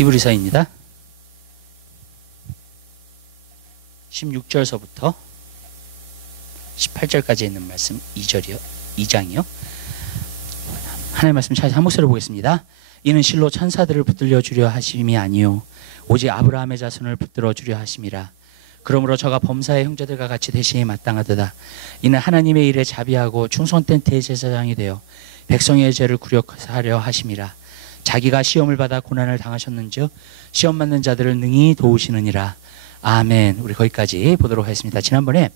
히브리서입니다. 16절서부터 18절까지 있는 말씀 2장이요. 하나님의 말씀 다시 한 목소리로 보겠습니다. 이는 실로 천사들을 붙들려 주려 하심이 아니요 오직 아브라함의 자손을 붙들어 주려 하심이라. 그러므로 저가 범사의 형제들과 같이 대신에 마땅하도다. 이는 하나님의 일에 자비하고 충성된 대제사장이 되어 백성의 죄를 구력하려 하심이라. 자기가 시험을 받아 고난을 당하셨는즉 시험 받는 자들을 능히 도우시느니라. 아멘. 우리 거기까지 보도록 하겠습니다. 지난번에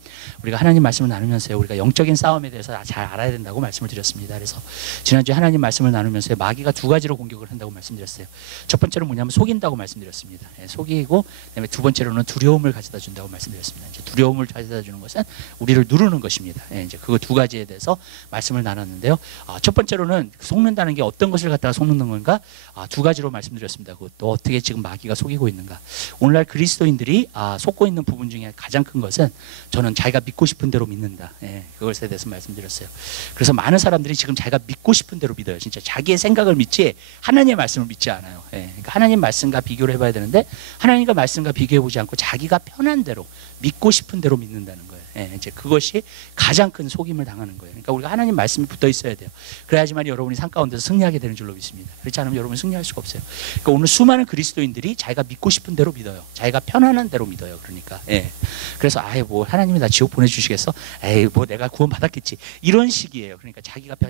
우리가 하나님 말씀을 나누면서 우리가 영적인 싸움에 대해서 잘 알아야 된다고 말씀을 드렸습니다. 그래서 지난주에 하나님 말씀을 나누면서 마귀가 두 가지로 공격을 한다고 말씀드렸어요. 첫 번째로 뭐냐면 속인다고 말씀드렸습니다. 속이고 그다음에 두 번째로는 두려움을 가져다 준다고 말씀드렸습니다. 이제 두려움을 가져다 주는 것은 우리를 누르는 것입니다. 이제 그 두 가지에 대해서 말씀을 나눴는데요. 첫 번째로는 속는다는 게 어떤 것을 갖다가 속는 건가? 두 가지로 말씀드렸습니다. 또 어떻게 지금 마귀가 속이고 있는가? 오늘날 그리스도인들이 속고 있는 부분 중에 가장 큰 것은 저는 자기가 믿고 싶은 대로 믿는다. 그것에 대해서 말씀드렸어요. 그래서 많은 사람들이 지금 자기가 믿고 싶은 대로 믿어요. 진짜 자기의 생각을 믿지 하나님의 말씀을 믿지 않아요. 그러니까 하나님 말씀과 비교를 해봐야 되는데 하나님과 말씀과 비교해보지 않고 자기가 편한 대로 믿고 싶은 대로 믿는다는 거예요. 이제 그것이 가장 큰 속임을 당하는 거예요. 그러니까 우리가 하나님 말씀이 붙어 있어야 돼요. 그래야지만 여러분이 삶 가운데서 승리하게 되는 줄로 믿습니다. 그렇지 않으면 여러분은 승리할 수가 없어요. 그러니까 오늘 수많은 그리스도인들이 자기가 믿고 싶은 대로 믿어요. 자기가 편안한 대로 믿어요. 그러니까 그래서 뭐 하나님이 나 지옥 보내주시겠어? 뭐 내가 구원 받았겠지. 이런 식이에요. 그러니까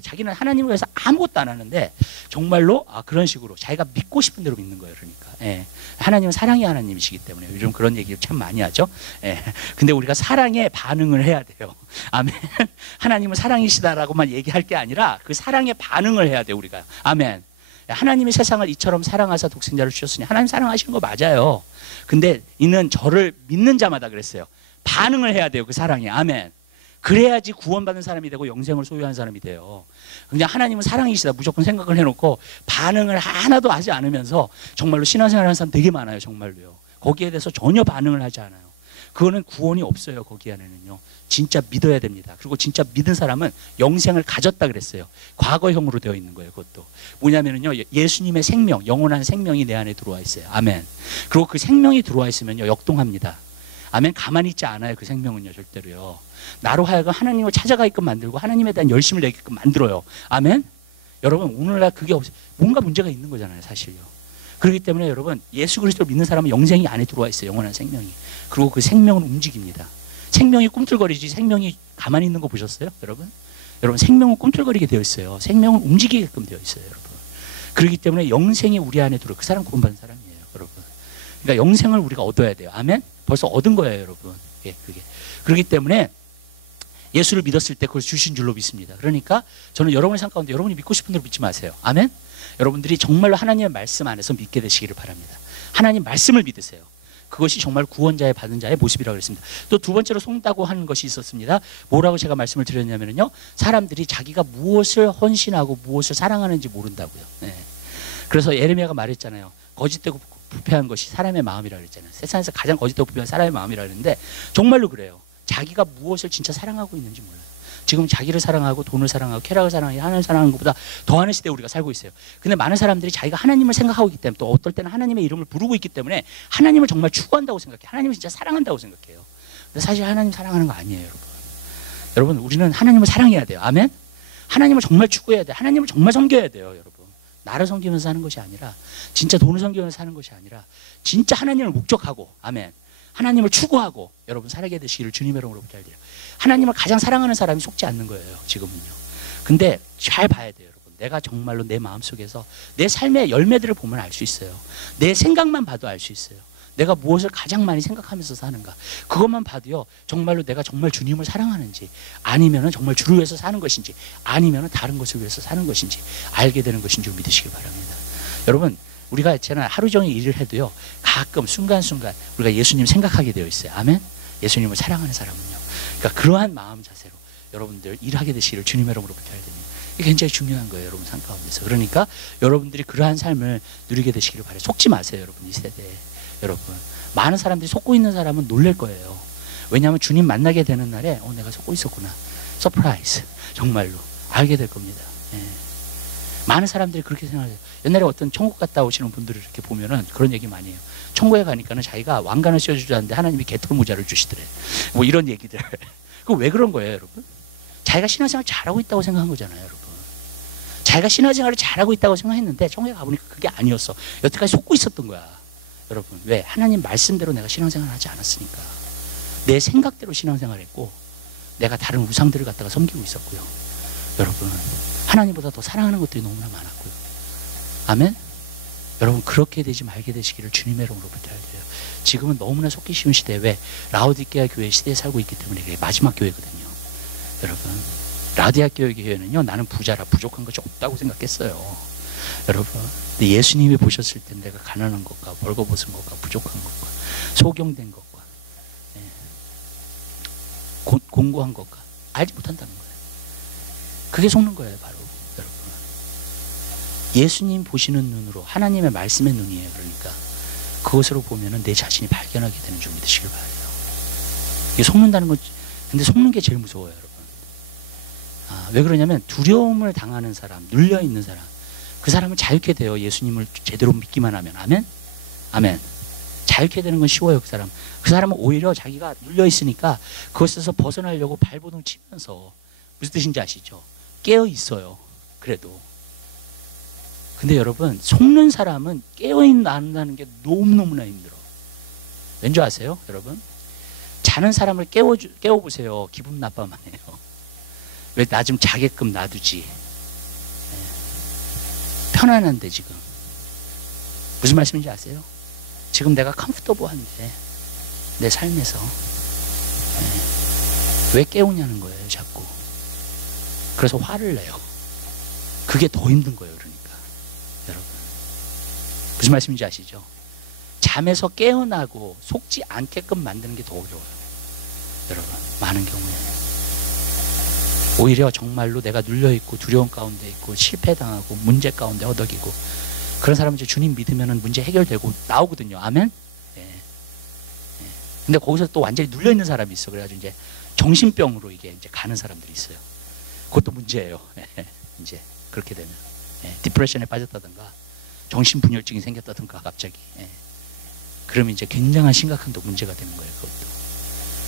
자기는 하나님을 위해서 아무것도 안 하는데 정말로 그런 식으로 자기가 믿고 싶은 대로 믿는 거예요. 그러니까 하나님은 사랑의 하나님이시기 때문에 요즘 그런 얘기를 참 많이 하죠. 근데 우리가 사랑에 반응을 해야 돼요. 아멘. 하나님은 사랑이시다라고만 얘기할 게 아니라 그 사랑에 반응을 해야 돼요. 우리가. 아멘. 하나님이 세상을 이처럼 사랑하사 독생자를 주셨으니 하나님 사랑하시는 거 맞아요. 근데 이는 저를 믿는 자마다 그랬어요. 반응을 해야 돼요. 그 사랑에. 아멘. 그래야지 구원받는 사람이 되고 영생을 소유한 사람이 돼요. 그냥 하나님은 사랑이시다 무조건 생각을 해놓고 반응을 하나도 하지 않으면서 정말로 신앙생활 하는 사람 되게 많아요. 정말로요. 거기에 대해서 전혀 반응을 하지 않아요. 그거는 구원이 없어요. 거기 안에는요. 진짜 믿어야 됩니다. 그리고 진짜 믿은 사람은 영생을 가졌다 그랬어요. 과거형으로 되어 있는 거예요. 그것도 뭐냐면요, 예수님의 생명, 영원한 생명이 내 안에 들어와 있어요. 아멘. 그리고 그 생명이 들어와 있으면요, 역동합니다. 아멘. 가만히 있지 않아요. 그 생명은요, 절대로요. 나로 하여금 하나님을 찾아가게끔 만들고 하나님에 대한 열심을 내게끔 만들어요. 아멘. 여러분, 오늘날 그게 뭔가 문제가 있는 거잖아요, 사실요. 그렇기 때문에 여러분, 예수 그리스도를 믿는 사람은 영생이 안에 들어와 있어요. 영원한 생명이. 그리고 그 생명은 움직입니다. 생명이 꿈틀거리지 생명이 가만히 있는 거 보셨어요? 여러분? 여러분, 생명은 꿈틀거리게 되어 있어요. 생명은 움직이게끔 되어 있어요. 여러분. 그렇기 때문에 영생이 우리 안에 들어. 그 사람 구원받은 사람이에요. 여러분. 그러니까 영생을 우리가 얻어야 돼요. 아멘? 벌써 얻은 거예요. 여러분. 그게. 그렇기 때문에 예수를 믿었을 때 그걸 주신 줄로 믿습니다. 그러니까 저는 여러분의 삶 가운데 여러분이 믿고 싶은 대로 믿지 마세요. 아멘? 여러분들이 정말로 하나님의 말씀 안에서 믿게 되시기를 바랍니다. 하나님 말씀을 믿으세요. 그것이 정말 구원자의 받은 자의 모습이라고 그랬습니다. 또 두 번째로 속다고 하는 것이 있었습니다. 뭐라고 제가 말씀을 드렸냐면요, 사람들이 자기가 무엇을 헌신하고 무엇을 사랑하는지 모른다고요. 그래서 예레미야가 말했잖아요. 거짓되고 부패한 것이 사람의 마음이라고 그랬잖아요. 세상에서 가장 거짓되고 부패한 사람의 마음이라고 그랬는데 정말로 그래요. 자기가 무엇을 진짜 사랑하고 있는지 몰라요. 지금 자기를 사랑하고 돈을 사랑하고 쾌락을 사랑하고 하나님을 사랑하는 것보다 더하는 시대에 우리가 살고 있어요. 근데 많은 사람들이 자기가 하나님을 생각하고 있기 때문에 또 어떨 때는 하나님의 이름을 부르고 있기 때문에 하나님을 정말 추구한다고 생각해요. 하나님을 진짜 사랑한다고 생각해요. 근데 사실 하나님 사랑하는 거 아니에요. 여러분. 여러분, 우리는 하나님을 사랑해야 돼요. 아멘? 하나님을 정말 추구해야 돼요. 하나님을 정말 섬겨야 돼요. 여러분. 나를 섬기면서 사는 것이 아니라 진짜 돈을 섬기면서 사는 것이 아니라 진짜 하나님을 목적하고 아멘. 하나님을 추구하고 여러분 살게 되시기를 주님의 이름으로 부탁드려요. 하나님을 가장 사랑하는 사람이 속지 않는 거예요. 지금은요. 근데 잘 봐야 돼요. 여러분. 내가 정말로 내 마음속에서 내 삶의 열매들을 보면 알 수 있어요. 내 생각만 봐도 알 수 있어요. 내가 무엇을 가장 많이 생각하면서 사는가. 그것만 봐도요. 정말로 내가 정말 주님을 사랑하는지 아니면 정말 주를 위해서 사는 것인지 아니면 다른 것을 위해서 사는 것인지 알게 되는 것인 줄 믿으시기 바랍니다. 여러분, 우리가 있잖아요. 하루 종일 일을 해도요. 가끔 순간순간 우리가 예수님 생각하게 되어 있어요. 아멘? 예수님을 사랑하는 사람은요. 그러니까 그러한 마음 자세로 여러분들 일하게 되시기를 주님의 이름으로 부탁드립니다. 이게 굉장히 중요한 거예요. 여러분 삶 가운데서. 그러니까 여러분들이 그러한 삶을 누리게 되시기를 바라요. 속지 마세요. 여러분 이 세대에. 여러분 많은 사람들이 속고 있는 사람은 놀랄 거예요. 왜냐하면 주님 만나게 되는 날에 내가 속고 있었구나. 서프라이즈. 정말로 알게 될 겁니다. 많은 사람들이 그렇게 생각해요. 옛날에 어떤 천국 갔다 오시는 분들을 이렇게 보면은 그런 얘기 많이 해요. 천국에 가니까는 자기가 왕관을 씌워주지 않는데 하나님이 개털 모자를 주시더래. 뭐 이런 얘기들. 그 왜 그런 거예요, 여러분? 자기가 신앙생활 잘하고 있다고 생각한 거잖아요, 여러분. 자기가 신앙생활을 잘하고 있다고 생각했는데 천국에 가보니까 그게 아니었어. 여태까지 속고 있었던 거야, 여러분. 왜? 하나님 말씀대로 내가 신앙생활을 하지 않았으니까. 내 생각대로 신앙생활했고 내가 다른 우상들을 갖다가 섬기고 있었고요. 여러분, 하나님보다 더 사랑하는 것들이 너무나 많았고요. 아멘? 여러분, 그렇게 되지 말게 되시기를 주님의 이름으로 부탁드려요. 지금은 너무나 속기 쉬운 시대, 왜? 라오디게아 교회 시대에 살고 있기 때문에 이게 마지막 교회거든요. 여러분, 라디아교회 교회는요, 나는 부자라 부족한 것이 없다고 생각했어요. 여러분, 근데 예수님이 보셨을 때 내가 가난한 것과 벌거벗은 것과 부족한 것과 소경된 것과 공고한 것과 알지 못한다는 거예요. 그게 속는 거예요, 바로. 여러분, 예수님 보시는 눈으로, 하나님의 말씀의 눈이에요. 그러니까 그것으로 보면은 내 자신이 발견하게 되는 줄 믿으시길 바라요. 이게 속는다는 건, 근데 속는 게 제일 무서워요, 여러분. 왜 그러냐면 두려움을 당하는 사람, 눌려 있는 사람, 그 사람은 자유케 돼요. 예수님을 제대로 믿기만 하면. 아멘? 아멘. 자유케 되는 건 쉬워요, 그 사람. 그 사람은 오히려 자기가 눌려 있으니까 그것에서 벗어나려고 발버둥 치면서, 무슨 뜻인지 아시죠? 깨어 있어요, 그래도. 근데 여러분, 속는 사람은 깨어있는다는 게 너무너무나 힘들어. 왠지 아세요, 여러분? 자는 사람을 깨워보세요. 기분 나빠만 해요. 왜 나 좀 자게끔 놔두지? 편안한데 지금. 무슨 말씀인지 아세요? 지금 내가 컴포터블한데 내 삶에서 왜 깨우냐는 거예요, 자꾸. 그래서 화를 내요. 그게 더 힘든 거예요, 그러니까. 여러분, 무슨 말씀인지 아시죠? 잠에서 깨어나고 속지 않게끔 만드는 게 더 어려워요, 여러분. 많은 경우에 오히려 정말로 내가 눌려있고 두려움 가운데 있고 실패당하고 문제 가운데 허덕이고 그런 사람은 이제 주님 믿으면 문제 해결되고 나오거든요. 아멘? 예. 근데 거기서 또 완전히 눌려있는 사람이 있어. 그래가지고 이제 정신병으로 이게 이제 가는 사람들이 있어요. 그것도 문제예요. 이제 그렇게 되면. 디프레션에 빠졌다든가 정신분열증이 생겼다든가 갑자기. 그러면 이제 굉장한 심각한 또 문제가 되는 거예요, 그것도.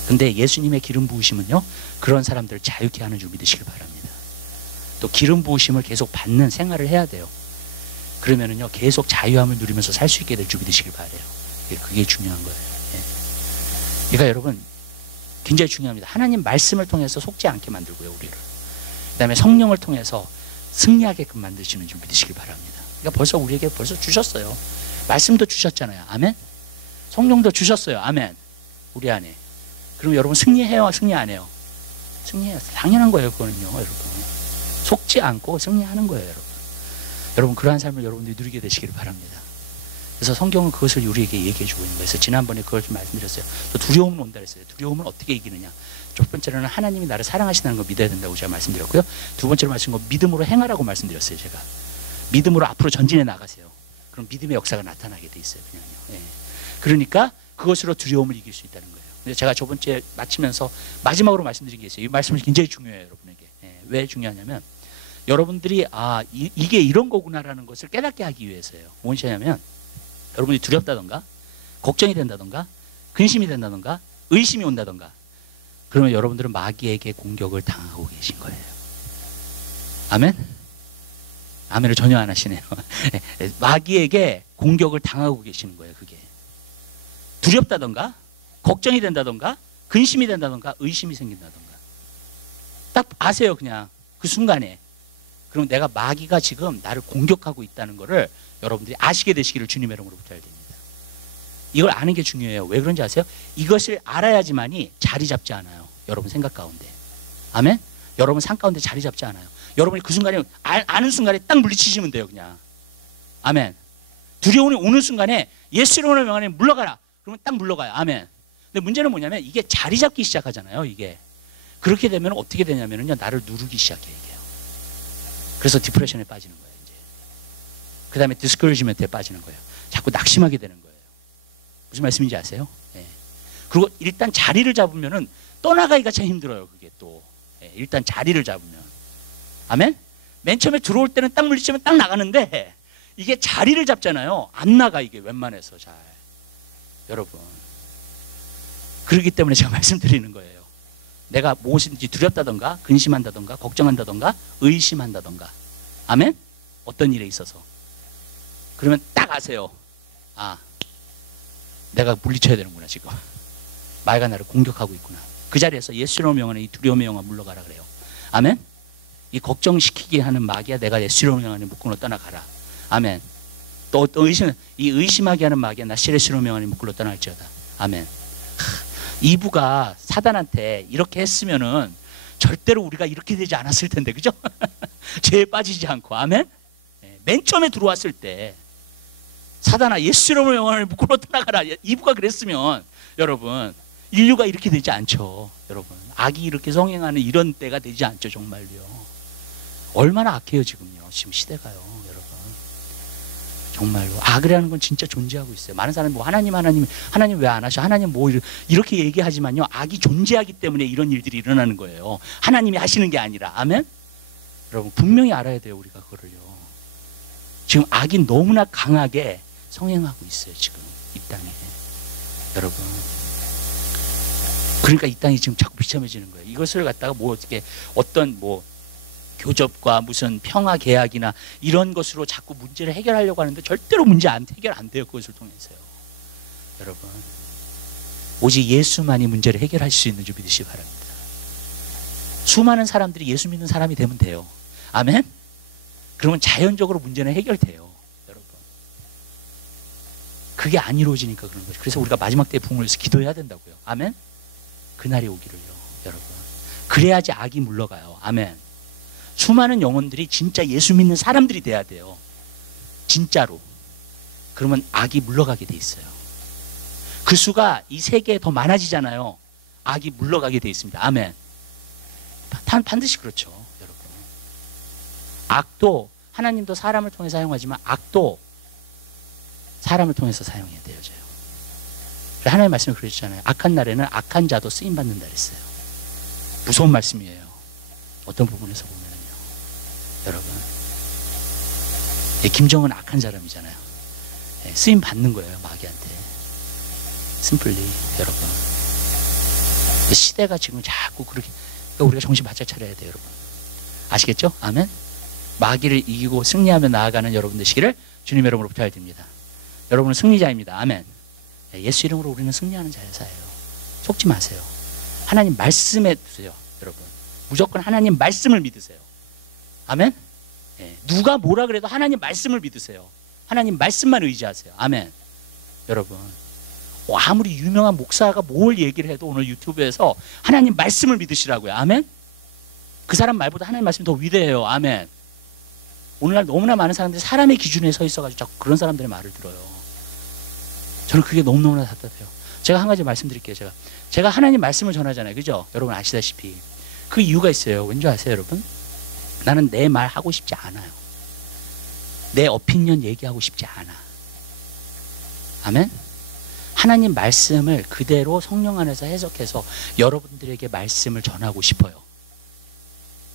근데 예수님의 기름 부으심은요, 그런 사람들을 자유케 하는 줄 믿으시길 바랍니다. 또 기름 부으심을 계속 받는 생활을 해야 돼요. 그러면은요, 계속 자유함을 누리면서 살 수 있게 될 줄 믿으시길 바라요. 그게 중요한 거예요. 그러니까 여러분, 굉장히 중요합니다. 하나님 말씀을 통해서 속지 않게 만들고요, 우리를. 그 다음에 성령을 통해서 승리하게끔 만드시는 줄 믿으시길 바랍니다. 그러니까 벌써 우리에게 벌써 주셨어요. 말씀도 주셨잖아요. 아멘? 성령도 주셨어요. 아멘? 우리 안에. 그럼 여러분 승리해요? 승리 안 해요? 승리해요. 당연한 거예요, 그거는요, 여러분. 속지 않고 승리하는 거예요, 여러분. 여러분, 그러한 삶을 여러분들이 누리게 되시기를 바랍니다. 그래서 성경은 그것을 우리에게 얘기해 주고 있는 거예요. 그래서 지난번에 그걸 좀 말씀드렸어요. 또 두려움은 온다 그랬어요. 두려움은 어떻게 이기느냐? 첫 번째로는 하나님이 나를 사랑하시다는 걸 믿어야 된다고 제가 말씀드렸고요. 두 번째로 말씀은 믿음으로 행하라고 말씀드렸어요, 제가. 믿음으로 앞으로 전진해 나가세요. 그럼 믿음의 역사가 나타나게 돼 있어요, 그냥요. 그러니까 그것으로 두려움을 이길 수 있다는 거예요. 근데 제가 저번 주에 마치면서 마지막으로 말씀드린 게 있어요. 이 말씀이 굉장히 중요해요, 여러분에게. 왜 중요하냐면 여러분들이 이게 이런 거구나라는 것을 깨닫게 하기 위해서예요. 무엇이냐면 여러분이 두렵다던가 걱정이 된다던가 근심이 된다던가 의심이 온다던가 그러면 여러분들은 마귀에게 공격을 당하고 계신 거예요. 아멘? 아멘을 전혀 안 하시네요. 마귀에게 공격을 당하고 계시는 거예요. 그게 두렵다던가 걱정이 된다던가 근심이 된다던가 의심이 생긴다던가 딱 아세요. 그냥 그 순간에. 그럼 내가 마귀가 지금 나를 공격하고 있다는 것을 여러분들이 아시게 되시기를 주님의 이름으로 부탁을 드립니다. 이걸 아는 게 중요해요. 왜 그런지 아세요? 이것을 알아야지만이 자리 잡지 않아요. 여러분 생각 가운데. 아멘? 여러분 삶 가운데 자리 잡지 않아요. 여러분이 그 순간에 아는 순간에 딱 물리치시면 돼요. 그냥. 아멘. 두려움이 오는 순간에 예수 이름으로 명하니 물러가라. 그러면 딱 물러가요. 아멘. 근데 문제는 뭐냐면 이게 자리 잡기 시작하잖아요. 이게. 그렇게 되면 어떻게 되냐면요. 나를 누르기 시작해요. 이게요. 그래서 디프레션에 빠지는 거예요. 이제. 그 다음에 디스커리지먼트에 빠지는 거예요. 자꾸 낙심하게 되는 거예요. 무슨 말씀인지 아세요? 그리고 일단 자리를 잡으면은 떠나가기가 참 힘들어요. 그게 또. 일단 자리를 잡으면. 아멘? 맨 처음에 들어올 때는 딱 물리치면 딱 나가는데 이게 자리를 잡잖아요. 안 나가 이게 웬만해서 잘. 여러분. 그렇기 때문에 제가 말씀드리는 거예요. 내가 무엇인지 두렵다던가 근심한다던가 걱정한다던가 의심한다던가. 아멘? 어떤 일에 있어서. 그러면 딱 아세요. 아, 내가 물리쳐야 되는구나 지금. 마귀가 나를 공격하고 있구나. 그 자리에서 예수 이름으로 명하는 이 두려움의 영혼 물러가라 그래요. 아멘? 이 걱정시키게 하는 마귀야, 내가 예수 이름으로 명하는 묶음으로 떠나가라. 아멘. 또 이 의심하게 하는 마귀야, 나 예수 이름으로 명하는 묶음으로 떠날지어다. 아멘. 이브가 사단한테 이렇게 했으면은 절대로 우리가 이렇게 되지 않았을 텐데, 그죠? 죄에 빠지지 않고. 아멘. 맨 처음에 들어왔을 때 사단아 예수 이름으로 명하는 묶음으로 떠나가라. 이브가 그랬으면 여러분 인류가 이렇게 되지 않죠. 여러분 악이 이렇게 성행하는 이런 때가 되지 않죠. 정말요. 얼마나 악해요 지금요. 지금 시대가요. 여러분 정말로 악이라는 건 진짜 존재하고 있어요. 많은 사람이 뭐 하나님 왜 안 하셔? 하나님 뭐 이렇게 얘기하지만요, 악이 존재하기 때문에 이런 일들이 일어나는 거예요. 하나님이 하시는 게 아니라. 아멘. 여러분 분명히 알아야 돼요. 우리가 그거를요. 지금 악이 너무나 강하게 성행하고 있어요. 지금 이 땅에. 여러분 그러니까 이 땅이 지금 자꾸 비참해지는 거예요. 이것을 갖다가 뭐 어떻게 어떤 뭐 교접과 무슨 평화 계약이나 이런 것으로 자꾸 문제를 해결하려고 하는데 절대로 문제 해결 안 돼요. 그것을 통해서요. 여러분 오직 예수만이 문제를 해결할 수 있는 줄 믿으시기 바랍니다. 수많은 사람들이 예수 믿는 사람이 되면 돼요. 아멘. 그러면 자연적으로 문제는 해결돼요. 여러분 그게 안 이루어지니까 그런 거죠. 그래서 우리가 마지막 때의 부흥을 위해서 기도해야 된다고요. 아멘. 그날이 오기를요. 여러분 그래야지 악이 물러가요. 아멘. 수많은 영혼들이 진짜 예수 믿는 사람들이 돼야 돼요. 진짜로. 그러면 악이 물러가게 돼 있어요. 그 수가 이 세계에 더 많아지잖아요. 악이 물러가게 돼 있습니다. 아멘. 반드시 그렇죠. 여러분 악도 하나님도 사람을 통해 사용하지만 악도 사람을 통해서 사용해야 되어져요. 하나님 말씀을 그러셨잖아요. 악한 날에는 악한 자도 쓰임받는다 그랬어요. 무서운 말씀이에요. 어떤 부분에서 보면은요. 여러분 김정은 악한 사람이잖아요. 쓰임받는 거예요. 마귀한테. 심플리 여러분 시대가 지금 자꾸 그렇게 우리가 정신 바짝 차려야 돼요. 여러분 아시겠죠? 아멘. 마귀를 이기고 승리하며 나아가는 여러분 되시기를 주님의 이름으로 부탁드립니다. 여러분은 승리자입니다. 아멘. 예수 이름으로 우리는 승리하는 자여서예요. 속지 마세요. 하나님 말씀에 두세요. 여러분 무조건 하나님 말씀을 믿으세요. 아멘. 누가 뭐라 그래도 하나님 말씀을 믿으세요. 하나님 말씀만 의지하세요. 아멘. 여러분 아무리 유명한 목사가 뭘 얘기를 해도 오늘 유튜브에서 하나님 말씀을 믿으시라고요. 아멘. 그 사람 말보다 하나님 말씀이 더 위대해요. 아멘. 오늘날 너무나 많은 사람들이 사람의 기준에 서 있어가지고 자꾸 그런 사람들의 말을 들어요. 저는 그게 너무너무나 답답해요. 제가 한 가지 말씀드릴게요. 제가 하나님 말씀을 전하잖아요. 그죠? 여러분 아시다시피 그 이유가 있어요. 왠지 아세요 여러분? 나는 내 말 하고 싶지 않아요. 내 오피니언 얘기하고 싶지 않아. 아멘. 하나님 말씀을 그대로 성령 안에서 해석해서 여러분들에게 말씀을 전하고 싶어요.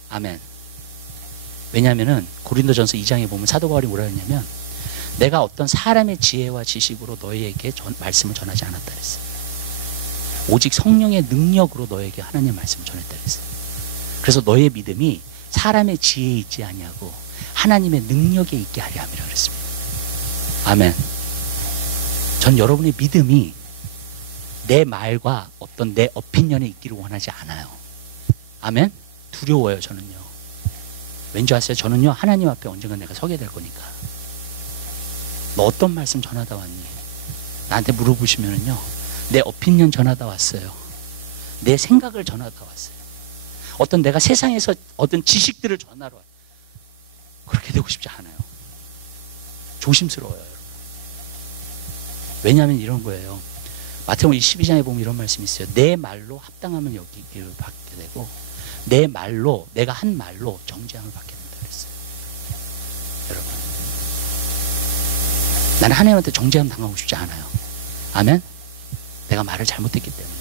아멘. 왜냐하면은 고린도전서 2장에 보면 사도 바울이 뭐라 했냐면 내가 어떤 사람의 지혜와 지식으로 너희에게 말씀을 전하지 않았다 그랬어요. 오직 성령의 능력으로 너에게 하나님의 말씀을 전했다 그랬어요. 그래서 너의 믿음이 사람의 지혜에 있지 아니하고 하나님의 능력에 있게 하려 함이라 그랬습니다. 아멘. 전 여러분의 믿음이 내 말과 어떤 내 오피니언에 있기를 원하지 않아요. 아멘. 두려워요 저는요. 왠지 아세요? 저는요 하나님 앞에 언젠가 내가 서게 될 거니까. 너 어떤 말씀 전하다 왔니? 나한테 물어보시면은요 내 오피니언 전하다 왔어요. 내 생각을 전하다 왔어요. 어떤 내가 세상에서 얻은 지식들을 전하러 와요. 그렇게 되고 싶지 않아요. 조심스러워요 여러분. 왜냐하면 이런 거예요. 마태복음 22장에 보면 이런 말씀이 있어요. 내 말로 합당함을 여기기를 받게 되고 내 말로 내가 한 말로 정죄함을 받게 된다 그랬어요. 여러분 나는 하나님한테 정죄함 당하고 싶지 않아요. 아멘. 내가 말을 잘못했기 때문에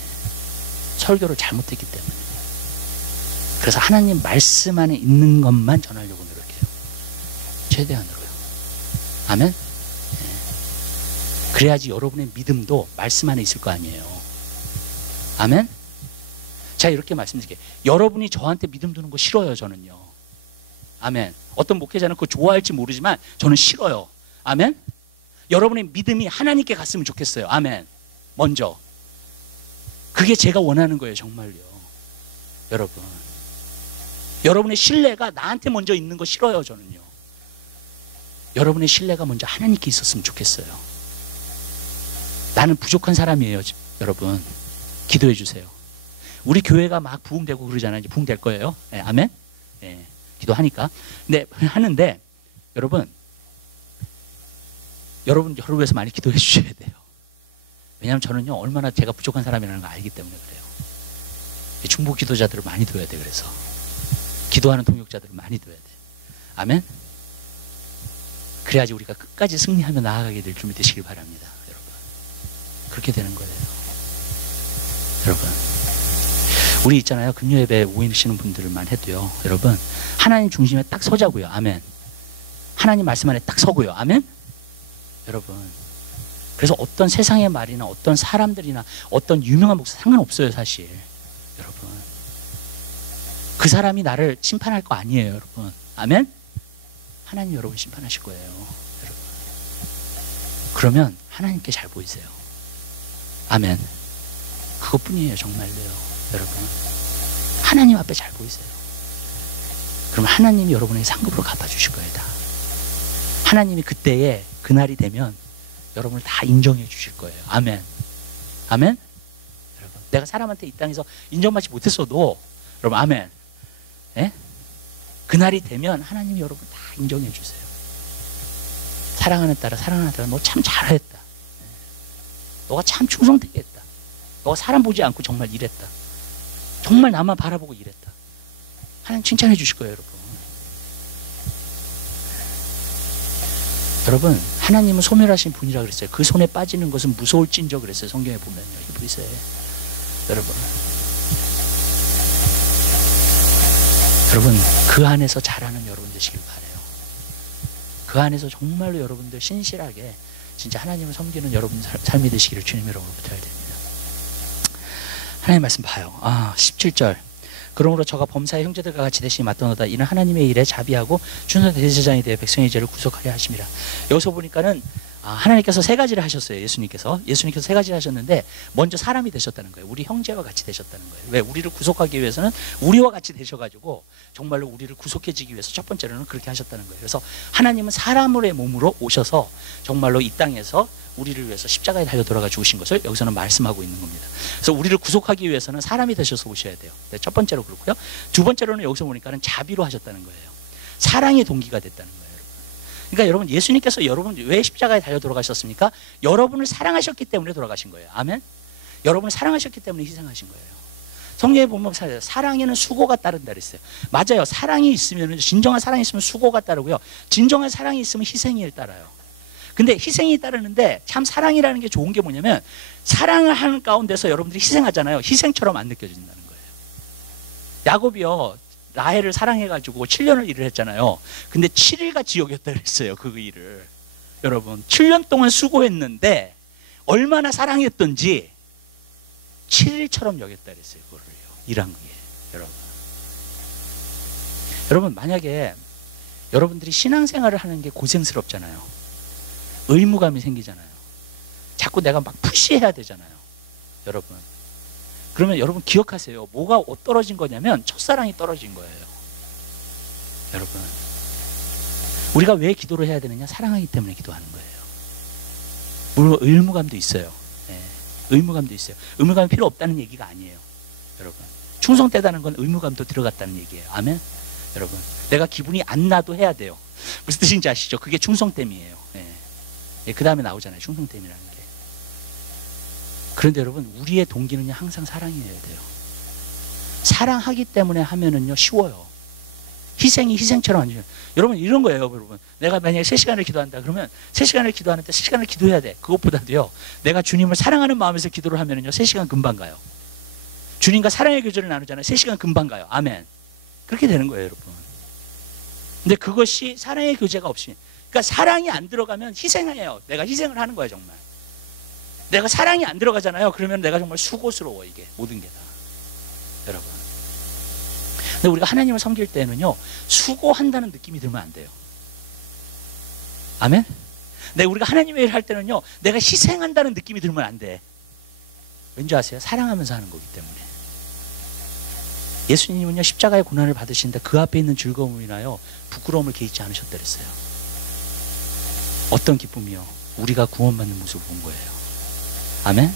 설교를 잘못했기 때문에 그래서 하나님 말씀 안에 있는 것만 전하려고 노력해요. 최대한으로요. 아멘. 예. 그래야지 여러분의 믿음도 말씀 안에 있을 거 아니에요. 아멘. 자, 이렇게 말씀드릴게요. 여러분이 저한테 믿음 두는 거 싫어요, 저는요. 아멘. 어떤 목회자는 그거 좋아할지 모르지만 저는 싫어요. 아멘. 여러분의 믿음이 하나님께 갔으면 좋겠어요. 아멘. 먼저. 그게 제가 원하는 거예요, 정말요. 여러분. 여러분의 신뢰가 나한테 먼저 있는 거 싫어요, 저는요. 여러분의 신뢰가 먼저 하나님께 있었으면 좋겠어요. 나는 부족한 사람이에요, 여러분. 기도해 주세요. 우리 교회가 막 부흥되고 그러잖아요. 이제 부흥될 거예요. 네, 아멘. 네, 기도하니까. 근데 하는데 여러분 위해서 많이 기도해 주셔야 돼요. 왜냐하면 저는요 얼마나 제가 부족한 사람이라는 걸 알기 때문에 그래요. 중보 기도자들을 많이 둬야 돼. 그래서 기도하는 동역자들을 많이 둬야 돼. 아멘. 그래야지 우리가 끝까지 승리하며 나아가게 될 준비 되시길 바랍니다, 여러분. 그렇게 되는 거예요, 여러분. 우리 있잖아요. 금요 예배 오시는 분들만 해도요. 여러분, 하나님 중심에 딱 서자고요. 아멘. 하나님 말씀 안에 딱 서고요. 아멘. 여러분. 그래서 어떤 세상의 말이나 어떤 사람들이나 어떤 유명한 목사 상관없어요, 사실. 여러분. 그 사람이 나를 심판할 거 아니에요, 여러분. 아멘. 하나님 여러분 심판하실 거예요, 여러분. 그러면 하나님께 잘 보이세요. 아멘. 그것뿐이에요, 정말로요. 여러분, 하나님 앞에 잘 보이세요. 그럼 하나님이 여러분의 상급으로 갚아주실 거예요, 다. 하나님이 그때에 그날이 되면 여러분을 다 인정해 주실 거예요. 아멘. 아멘. 여러분, 내가 사람한테 이 땅에서 인정받지 못했어도 여러분, 아멘. 예? 그날이 되면 하나님이 여러분 다 인정해 주세요. 사랑하는 딸아, 너 참 잘했다. 너가 참 충성되게 했다. 너가 사람 보지 않고 정말 일했다. 정말 나만 바라보고 일했다. 하나님 칭찬해 주실 거예요, 여러분. 여러분, 하나님은 소멸하신 분이라 그랬어요. 그 손에 빠지는 것은 무서울진저 그랬어요. 성경에 보면요. 이거 보이세요? 여러분. 여러분, 그 안에서 자라는 여러분 되시길 바라요. 그 안에서 정말로 여러분들 신실하게 진짜 하나님을 섬기는 여러분 삶이 되시기를 주님 여러분 부탁을 드립니다. 하나님 말씀 봐요. 17절. 그러므로 저가 범사의 형제들과 같이 대신에 맞더노다. 이는 하나님의 일에 자비하고 준선 대제사장이 되어 백성의 죄를 구속하려 하심이라. 여기서 보니까는 하나님께서 세 가지를 하셨어요. 예수님께서 세 가지를 하셨는데 먼저 사람이 되셨다는 거예요. 우리 형제와 같이 되셨다는 거예요. 왜? 우리를 구속하기 위해서는 우리와 같이 되셔가지고 정말로 우리를 구속해지기 위해서 첫 번째로는 그렇게 하셨다는 거예요. 그래서 하나님은 사람의 몸으로 오셔서 정말로 이 땅에서 우리를 위해서 십자가에 달려 돌아가 죽으신 것을 여기서는 말씀하고 있는 겁니다. 그래서 우리를 구속하기 위해서는 사람이 되셔서 오셔야 돼요. 네, 첫 번째로 그렇고요. 두 번째로는 여기서 보니까는 자비로 하셨다는 거예요. 사랑의 동기가 됐다는 거예요. 그러니까 여러분, 예수님께서 여러분 왜 십자가에 달려 돌아가셨습니까? 여러분을 사랑하셨기 때문에 돌아가신 거예요. 아멘. 여러분을 사랑하셨기 때문에 희생하신 거예요. 성경에 보면 사랑에는 수고가 따른다 그랬어요. 맞아요. 사랑이 있으면, 진정한 사랑이 있으면 수고가 따르고요. 진정한 사랑이 있으면 희생이 따라요. 근데 희생이 따르는데 참 사랑이라는 게 좋은 게 뭐냐면 사랑을 하는 가운데서 여러분들이 희생하잖아요. 희생처럼 안 느껴진다는 거예요. 야곱이요, 라헬을 사랑해가지고 7년을 일을 했잖아요. 근데 7일가 지옥이었다 그랬어요. 그 일을. 여러분, 7년 동안 수고했는데 얼마나 사랑했던지 7일처럼 여겼다 그랬어요. 그거를요. 일한 게. 여러분, 만약에 여러분들이 신앙생활을 하는 게 고생스럽잖아요. 의무감이 생기잖아요. 자꾸 내가 막 푸시해야 되잖아요. 여러분. 그러면 여러분 기억하세요. 뭐가 떨어진 거냐면 첫사랑이 떨어진 거예요. 여러분. 우리가 왜 기도를 해야 되느냐? 사랑하기 때문에 기도하는 거예요. 물론 의무감도 있어요. 네. 의무감도 있어요. 의무감이 필요 없다는 얘기가 아니에요. 여러분. 충성되다는 건 의무감도 들어갔다는 얘기예요. 아멘? 여러분. 내가 기분이 안 나도 해야 돼요. 무슨 뜻인지 아시죠? 그게 충성됨이에요. 네. 그 다음에 나오잖아요. 충성됨이라는 게. 그런데 여러분, 우리의 동기는요, 항상 사랑이어야 돼요. 사랑하기 때문에 하면은요, 쉬워요. 희생이 희생처럼 안 돼요. 여러분, 이런 거예요, 여러분. 내가 만약에 3시간을 기도한다 그러면 3시간을 기도하는데 3시간을 기도해야 돼. 그것보다도요, 내가 주님을 사랑하는 마음에서 기도를 하면은요, 3시간 금방 가요. 주님과 사랑의 교제를 나누잖아요. 3시간 금방 가요. 아멘. 그렇게 되는 거예요, 여러분. 근데 그것이 사랑의 교제가 없이, 그러니까 사랑이 안 들어가면 희생해요. 내가 희생을 하는 거예요, 정말. 내가 사랑이 안 들어가잖아요. 그러면 내가 정말 수고스러워, 이게 모든 게 다. 여러분. 근데 우리가 하나님을 섬길 때는요, 수고한다는 느낌이 들면 안 돼요. 아멘? 근데 우리가 하나님의 일을 할 때는요, 내가 희생한다는 느낌이 들면 안 돼. 왠지 아세요? 사랑하면서 하는 거기 때문에. 예수님은요, 십자가의 고난을 받으시는데 그 앞에 있는 즐거움이나요, 부끄러움을 개의치 않으셨다 그랬어요. 어떤 기쁨이요? 우리가 구원받는 모습을 본 거예요. 아멘?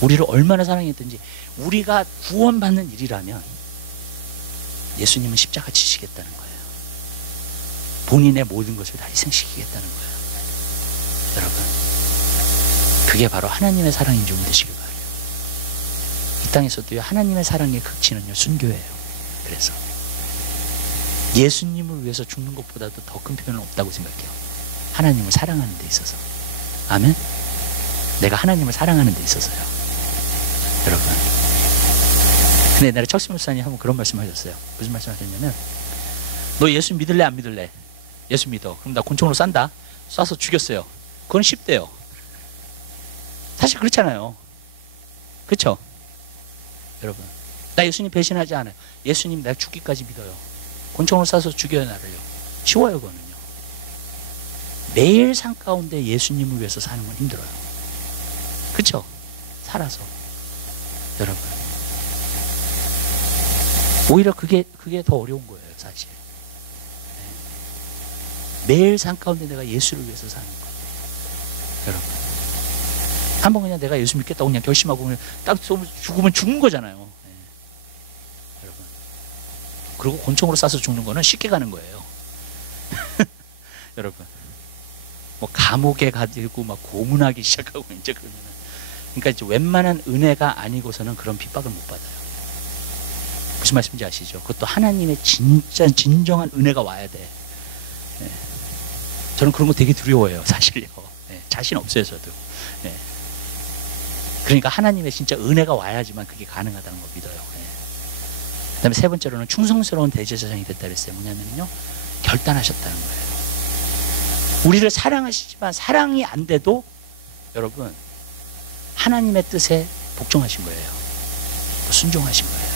우리를 얼마나 사랑했든지, 우리가 구원받는 일이라면 예수님은 십자가 지시겠다는 거예요. 본인의 모든 것을 다 희생시키겠다는 거예요. 여러분, 그게 바로 하나님의 사랑인 줄 믿으시길 바라요. 이 땅에서도요, 하나님의 사랑의 극치는요, 순교예요. 그래서 예수님을 위해서 죽는 것보다도 더 큰 표현은 없다고 생각해요. 하나님을 사랑하는 데 있어서. 아멘? 내가 하나님을 사랑하는 데 있어서요. 여러분, 근데 옛날에 척수 목사님 한번 그런 말씀 하셨어요. 무슨 말씀 하셨냐면, 너 예수 믿을래 안 믿을래? 예수 믿어. 그럼 나 권총으로 싼다. 쏴서 죽였어요. 그건 쉽대요. 사실 그렇잖아요. 그렇죠? 여러분, 나 예수님 배신하지 않아요. 예수님 내가 죽기까지 믿어요. 권총으로 쏴서 죽여요, 나를요. 쉬워요, 그거는요. 매일 삶 가운데 예수님을 위해서 사는 건 힘들어요. 그렇죠? 살아서. 여러분, 오히려 그게 더 어려운 거예요, 사실. 네. 매일 삶 가운데 내가 예수를 위해서 사는 거. 여러분, 한번 그냥 내가 예수 믿겠다고 그냥 결심하고 그냥 딱 죽으면 죽은 거잖아요. 네. 여러분, 그리고 권총으로 쏴서 죽는 거는 쉽게 가는 거예요. 여러분, 뭐 감옥에 가지고 막 고문하기 시작하고 이제 그러면, 그러니까 이제 웬만한 은혜가 아니고서는 그런 핍박을 못 받아요. 무슨 말씀인지 아시죠? 그것도 하나님의 진짜 진정한 은혜가 와야 돼. 네. 저는 그런 거 되게 두려워해요, 사실요. 네. 자신 없어요, 저도. 네. 그러니까 하나님의 진짜 은혜가 와야지만 그게 가능하다는 걸 믿어요. 네. 그다음에 세 번째로는 충성스러운 대제사장이 됐다 그랬어요. 뭐냐면요, 결단하셨다는 거예요. 우리를 사랑하시지만 사랑이 안 돼도 여러분, 하나님의 뜻에 복종하신 거예요. 또 순종하신 거예요.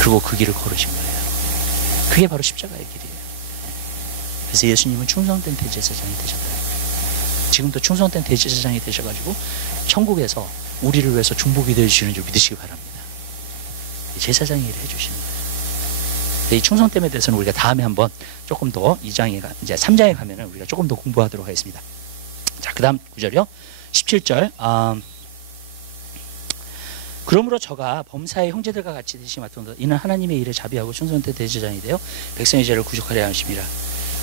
그리고 그 길을 걸으신 거예요. 그게 바로 십자가의 길이에요. 그래서 예수님은 충성된 대제사장이 되셨다. 지금도 충성된 대제사장이 되셔가지고 천국에서 우리를 위해서 중보기 되어주시는 줄 믿으시기 바랍니다. 제사장의 일을 해주시는 거예요. 이 충성됨에 대해서는 우리가 다음에 한번 조금 더 2장에 이제 3장에 가면은 우리가 조금 더 공부하도록 하겠습니다. 자, 그 다음 구절이요. 17절. 그러므로 저가 범사의 형제들과 같이 대시 맡은다. 이는 하나님의 일에 자비하고 충성된 대제사장이 되어 백성의 죄를 구속하려 하심이라.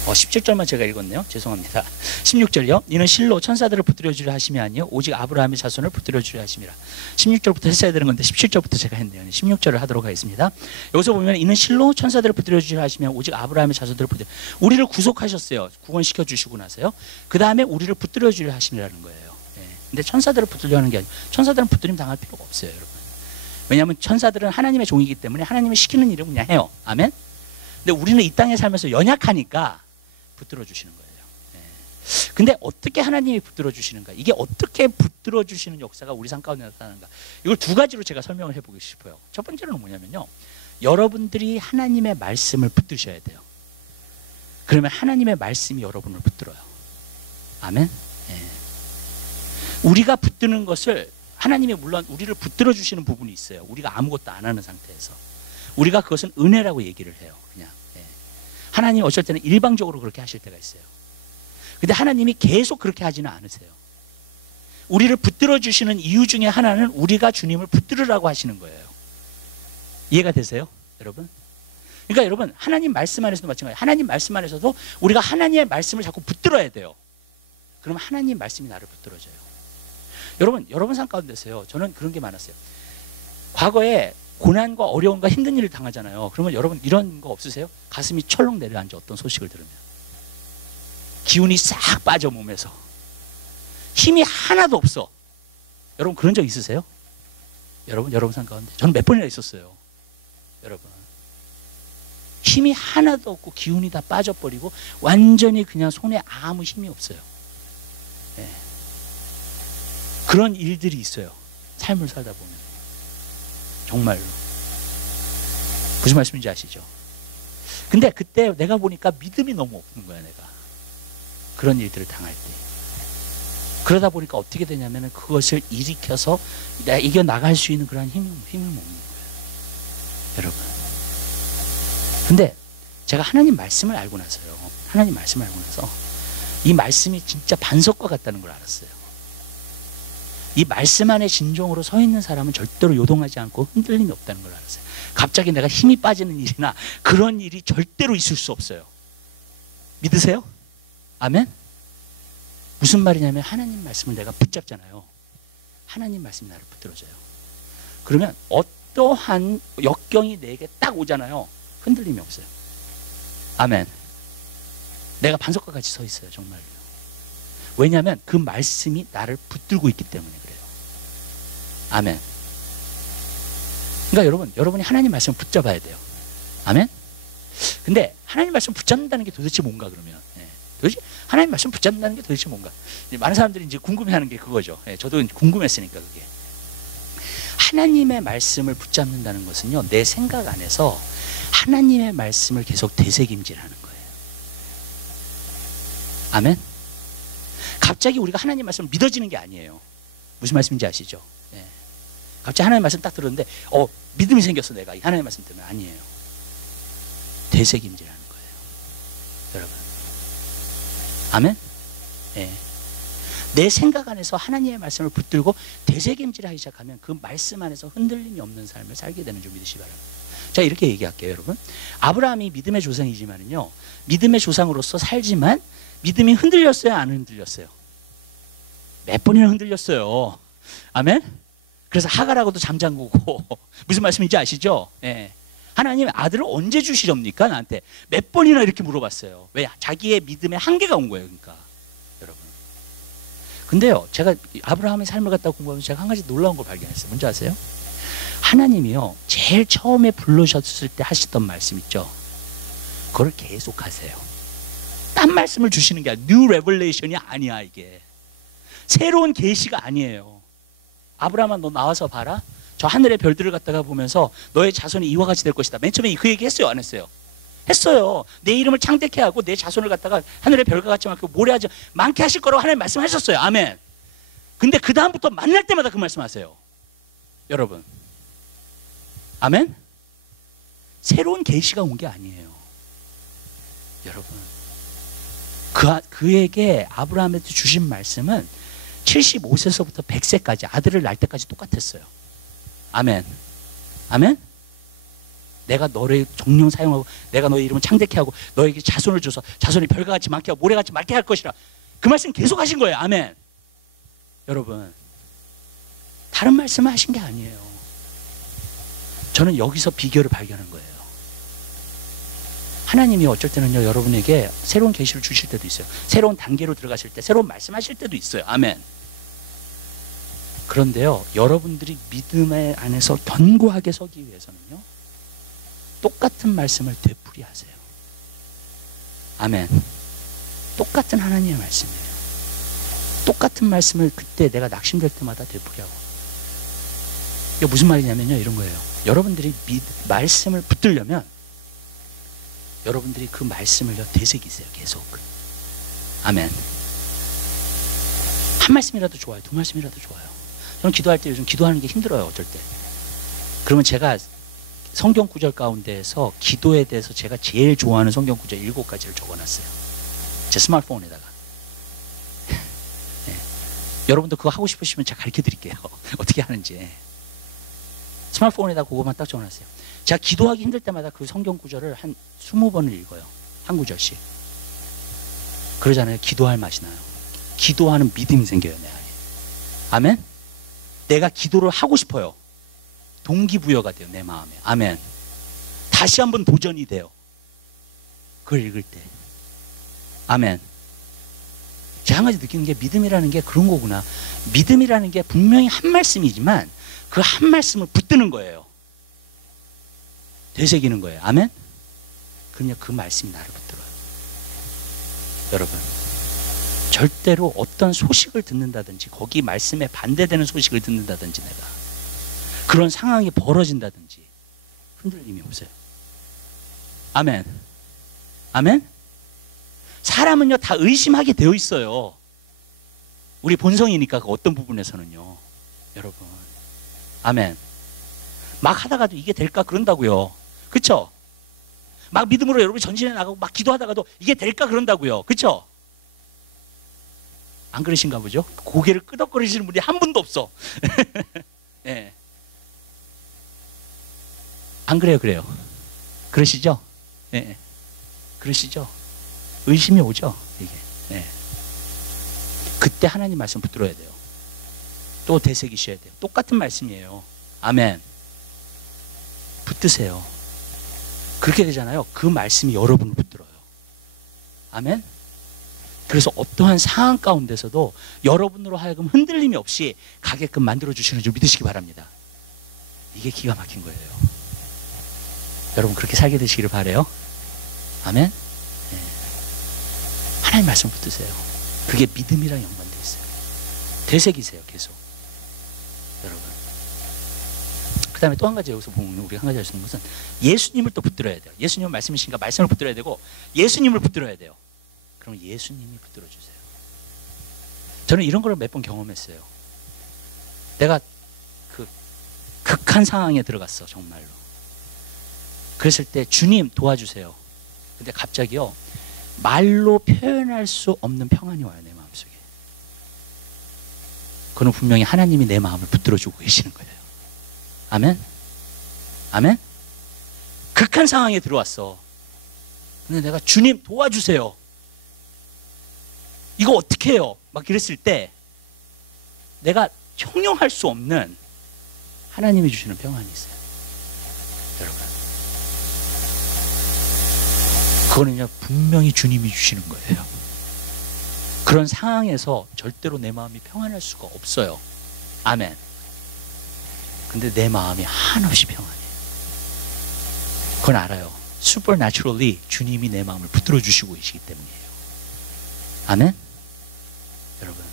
17절만 제가 읽었네요. 죄송합니다. 16절이요. 이는 실로 천사들을 붙들어 주려 하심이 아니요 오직 아브라함의 자손을 붙들어 주려 하심이라. 16절부터 했어야 되는 건데 17절부터 제가 했네요. 16절을 하도록 하겠습니다. 여기서 보면 이는 실로 천사들을 붙들어 주려 하시면 오직 아브라함의 자손들을 붙들어, 우리를 구속하셨어요. 구원시켜 주시고 나서요. 그 다음에 우리를 붙들어 주려 하심이라는 거예요. 근데 천사들을 붙들려 하는 게 아니고, 천사들은 붙들림 당할 필요가 없어요, 여러분. 왜냐하면 천사들은 하나님의 종이기 때문에 하나님이 시키는 일을 그냥 해요. 아멘? 근데 우리는 이 땅에 살면서 연약하니까 붙들어 주시는 거예요. 근데 어떻게 하나님이 붙들어 주시는가? 이게 어떻게 붙들어 주시는 역사가 우리 삶 가운데 나타나는가? 이걸 두 가지로 제가 설명을 해보고 싶어요. 첫 번째로는 뭐냐면요, 여러분들이 하나님의 말씀을 붙드셔야 돼요. 그러면 하나님의 말씀이 여러분을 붙들어요. 아멘? 우리가 붙드는 것을 하나님이 물론 우리를 붙들어 주시는 부분이 있어요. 우리가 아무것도 안 하는 상태에서 우리가 그것은 은혜라고 얘기를 해요. 그냥 하나님 어쩔 때는 일방적으로 그렇게 하실 때가 있어요. 근데 하나님이 계속 그렇게 하지는 않으세요. 우리를 붙들어 주시는 이유 중에 하나는 우리가 주님을 붙들으라고 하시는 거예요. 이해가 되세요, 여러분? 그러니까 여러분, 하나님 말씀 안에서도 마찬가지예요. 하나님 말씀 안에서도 우리가 하나님의 말씀을 자꾸 붙들어야 돼요. 그러면 하나님 말씀이 나를 붙들어줘요. 여러분 삶 가운데서요, 저는 그런 게 많았어요. 과거에 고난과 어려움과 힘든 일을 당하잖아요. 그러면 여러분 이런 거 없으세요? 가슴이 철렁 내려앉아, 어떤 소식을 들으면. 기운이 싹 빠져, 몸에서. 힘이 하나도 없어. 여러분 그런 적 있으세요? 여러분 삶 가운데. 저는 몇 번이나 있었어요. 여러분. 힘이 하나도 없고 기운이 다 빠져버리고 완전히 그냥 손에 아무 힘이 없어요. 예. 그런 일들이 있어요. 삶을 살다 보면. 정말로. 무슨 말씀인지 아시죠? 근데 그때 내가 보니까 믿음이 너무 없는 거야, 내가. 그런 일들을 당할 때. 그러다 보니까 어떻게 되냐면 그것을 일으켜서 내가 이겨나갈 수 있는 그런 힘을 먹는 거예요. 여러분. 근데 제가 하나님 말씀을 알고 나서요. 하나님 말씀을 알고 나서 이 말씀이 진짜 반석과 같다는 걸 알았어요. 이 말씀 안에 진정으로 서 있는 사람은 절대로 요동하지 않고 흔들림이 없다는 걸 알았어요. 갑자기 내가 힘이 빠지는 일이나 그런 일이 절대로 있을 수 없어요. 믿으세요? 아멘? 무슨 말이냐면 하나님 말씀을 내가 붙잡잖아요. 하나님 말씀이 나를 붙들어줘요. 그러면 어떠한 역경이 내게 딱 오잖아요. 흔들림이 없어요. 아멘. 내가 반석과 같이 서 있어요. 정말요. 왜냐하면 그 말씀이 나를 붙들고 있기 때문에 그래요. 아멘. 그러니까 여러분이 하나님 말씀을 붙잡아야 돼요. 아멘. 근데 하나님 말씀 붙잡는다는 게 도대체 뭔가 그러면? 도대체 하나님 말씀 붙잡는다는 게 도대체 뭔가? 많은 사람들이 이제 궁금해하는 게 그거죠. 저도 궁금했으니까 그게. 하나님의 말씀을 붙잡는다는 것은요, 내 생각 안에서 하나님의 말씀을 계속 되새김질하는 거예요. 아멘. 갑자기 우리가 하나님 말씀을 믿어지는 게 아니에요. 무슨 말씀인지 아시죠? 예. 갑자기 하나님 말씀 딱 들었는데 믿음이 생겼어 내가 이 하나님 말씀 때문에. 아니에요. 되새김질하는 거예요. 여러분. 아멘. 예. 내 생각 안에서 하나님의 말씀을 붙들고 되새김질하기 시작하면 그 말씀 안에서 흔들림이 없는 삶을 살게 되는 줄 믿으시기 바랍니다. 자, 이렇게 얘기할게요, 여러분. 아브라함이 믿음의 조상이지만은요, 믿음의 조상으로서 살지만 믿음이 흔들렸어요, 안 흔들렸어요? 몇 번이나 흔들렸어요. 아멘? 그래서 하갈하고도 잠잠구고 무슨 말씀인지 아시죠? 예. 하나님 아들을 언제 주시렵니까? 나한테 몇 번이나 이렇게 물어봤어요. 왜? 자기의 믿음에 한계가 온 거예요. 그러니까 여러분. 근데요, 제가 아브라함의 삶을 갖다 공부하면서 제가 한 가지 놀라운 걸 발견했어요. 뭔지 아세요? 하나님이요, 제일 처음에 부르셨을 때 하시던 말씀 있죠? 그걸 계속 하세요. 딴 말씀을 주시는 게 아니라 뉴 레벨레이션이 아니야. 이게 새로운 계시가 아니에요. 아브라함아, 너 나와서 봐라. 저 하늘의 별들을 갖다가 보면서 너의 자손이 이와 같이 될 것이다. 맨 처음에 그 얘기 했어요, 안 했어요? 했어요. 내 이름을 창대케 하고 내 자손을 갖다가 하늘의 별과 같이 많고 모래하지 많게 하실 거라고 하나님 말씀하셨어요. 아멘. 근데 그 다음부터 만날 때마다 그 말씀하세요. 여러분. 아멘. 새로운 계시가 온 게 아니에요. 여러분. 그에게 아브라함한테 주신 말씀은 75세서부터 100세까지 아들을 낳을 때까지 똑같았어요. 아멘. 아멘. 내가 너를 정령 사용하고 내가 너의 이름을 창대케 하고 너에게 자손을 줘서 자손이 별과 같이 많게 하고 모래같이 맑게 할 것이라. 그 말씀 계속 하신 거예요. 아멘. 여러분, 다른 말씀을 하신 게 아니에요. 저는 여기서 비결을 발견한 거예요. 하나님이 어쩔 때는요, 여러분에게 새로운 계시를 주실 때도 있어요. 새로운 단계로 들어가실 때 새로운 말씀하실 때도 있어요. 아멘. 그런데요, 여러분들이 믿음의 안에서 견고하게 서기 위해서는요, 똑같은 말씀을 되풀이하세요. 아멘. 똑같은 하나님의 말씀이에요. 똑같은 말씀을 그때 내가 낙심될 때마다 되풀이하고. 이게 무슨 말이냐면요, 이런 거예요. 여러분들이 말씀을 붙들려면 여러분들이 그 말씀을요, 되새기세요. 계속. 아멘. 한 말씀이라도 좋아요. 두 말씀이라도 좋아요. 저는 기도할 때 요즘 기도하는 게 힘들어요. 어쩔 때. 그러면 제가 성경 구절 가운데에서 기도에 대해서 제가 제일 좋아하는 성경 구절 7가지를 적어놨어요. 제 스마트폰에다가. 네. 여러분도 그거 하고 싶으시면 제가 가르쳐 드릴게요. 어떻게 하는지. 스마트폰에다가 그거만 딱 적어놨어요. 제가 기도하기 힘들 때마다 그 성경 구절을 한 20번을 읽어요. 한 구절씩. 그러잖아요. 기도할 맛이 나요. 기도하는 믿음이 생겨요. 내 안에. 아멘? 내가 기도를 하고 싶어요. 동기부여가 돼요. 내 마음에. 아멘. 다시 한번 도전이 돼요. 그걸 읽을 때. 아멘. 제가 한 가지 느끼는 게 믿음이라는 게 그런 거구나. 믿음이라는 게 분명히 한 말씀이지만 그 한 말씀을 붙드는 거예요. 되새기는 거예요. 아멘. 그럼요, 그 말씀이 나를 붙들어요. 여러분, 절대로 어떤 소식을 듣는다든지 거기 말씀에 반대되는 소식을 듣는다든지 내가 그런 상황이 벌어진다든지 흔들림이 없어요. 아멘. 아멘. 사람은요 다 의심하게 되어 있어요. 우리 본성이니까 그 어떤 부분에서는요. 여러분, 아멘. 막 하다가도 이게 될까 그런다고요. 그렇죠? 막 믿음으로 여러분 전진해 나가고 막 기도하다가도 이게 될까 그런다고요. 그렇죠? 안 그러신가 보죠? 고개를 끄덕거리시는 분이 한 분도 없어. 네. 안 그래요? 그래요? 그러시죠? 네. 그러시죠? 의심이 오죠? 이게. 네. 그때 하나님 말씀 붙들어야 돼요. 또 되새기셔야 돼요. 똑같은 말씀이에요. 아멘. 붙드세요. 그렇게 되잖아요. 그 말씀이 여러분을 붙들어요. 아멘. 그래서 어떠한 상황 가운데서도 여러분으로 하여금 흔들림이 없이 가게끔 만들어주시는 줄 믿으시기 바랍니다. 이게 기가 막힌 거예요. 여러분 그렇게 살게 되시기를 바라요. 아멘. 네. 하나님 말씀 붙드세요. 그게 믿음이랑 연관되어 있어요. 되새기세요. 계속. 여러분. 그 다음에 또 한 가지 여기서 보면 우리가 한 가지 할 수 있는 것은 예수님을 또 붙들어야 돼요. 예수님은 말씀이신가 말씀을 붙들어야 되고 예수님을 붙들어야 돼요. 그럼 예수님이 붙들어주세요. 저는 이런 걸 몇 번 경험했어요. 내가 그 극한 상황에 들어갔어. 정말로. 그랬을 때 주님 도와주세요. 근데 갑자기요. 말로 표현할 수 없는 평안이 와요. 내 마음속에. 그건 분명히 하나님이 내 마음을 붙들어주고 계시는 거예요. 아멘? 아멘? 극한 상황에 들어왔어. 근데 내가 주님 도와주세요. 이거 어떻게 해요? 막 이랬을 때 내가 형용할 수 없는 하나님이 주시는 평안이 있어요. 여러분. 그거는요 분명히 주님이 주시는 거예요. 그런 상황에서 절대로 내 마음이 평안할 수가 없어요. 아멘. 근데 내 마음이 한없이 평안해요. 그건 알아요. supernaturally 주님이 내 마음을 붙들어 주시고 계시기 때문이에요. 아멘? 여러분.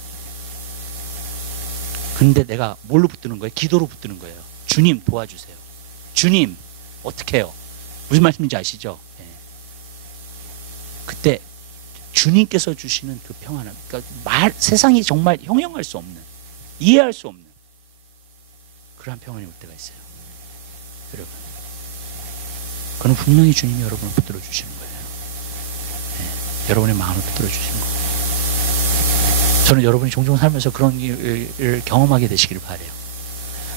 근데 내가 뭘로 붙드는 거예요? 기도로 붙드는 거예요. 주님 도와주세요. 주님 어떻게 해요? 무슨 말씀인지 아시죠? 네. 그때 주님께서 주시는 그 평안함, 그러니까 세상이 정말 형용할 수 없는, 이해할 수 없는 그러한 평안이 올 때가 있어요. 여러분. 그건 분명히 주님이 여러분을 붙들어 주시는 거예요. 네. 여러분의 마음을 붙들어 주시는 거예요. 저는 여러분이 종종 살면서 그런 일을 경험하게 되시기를 바라요.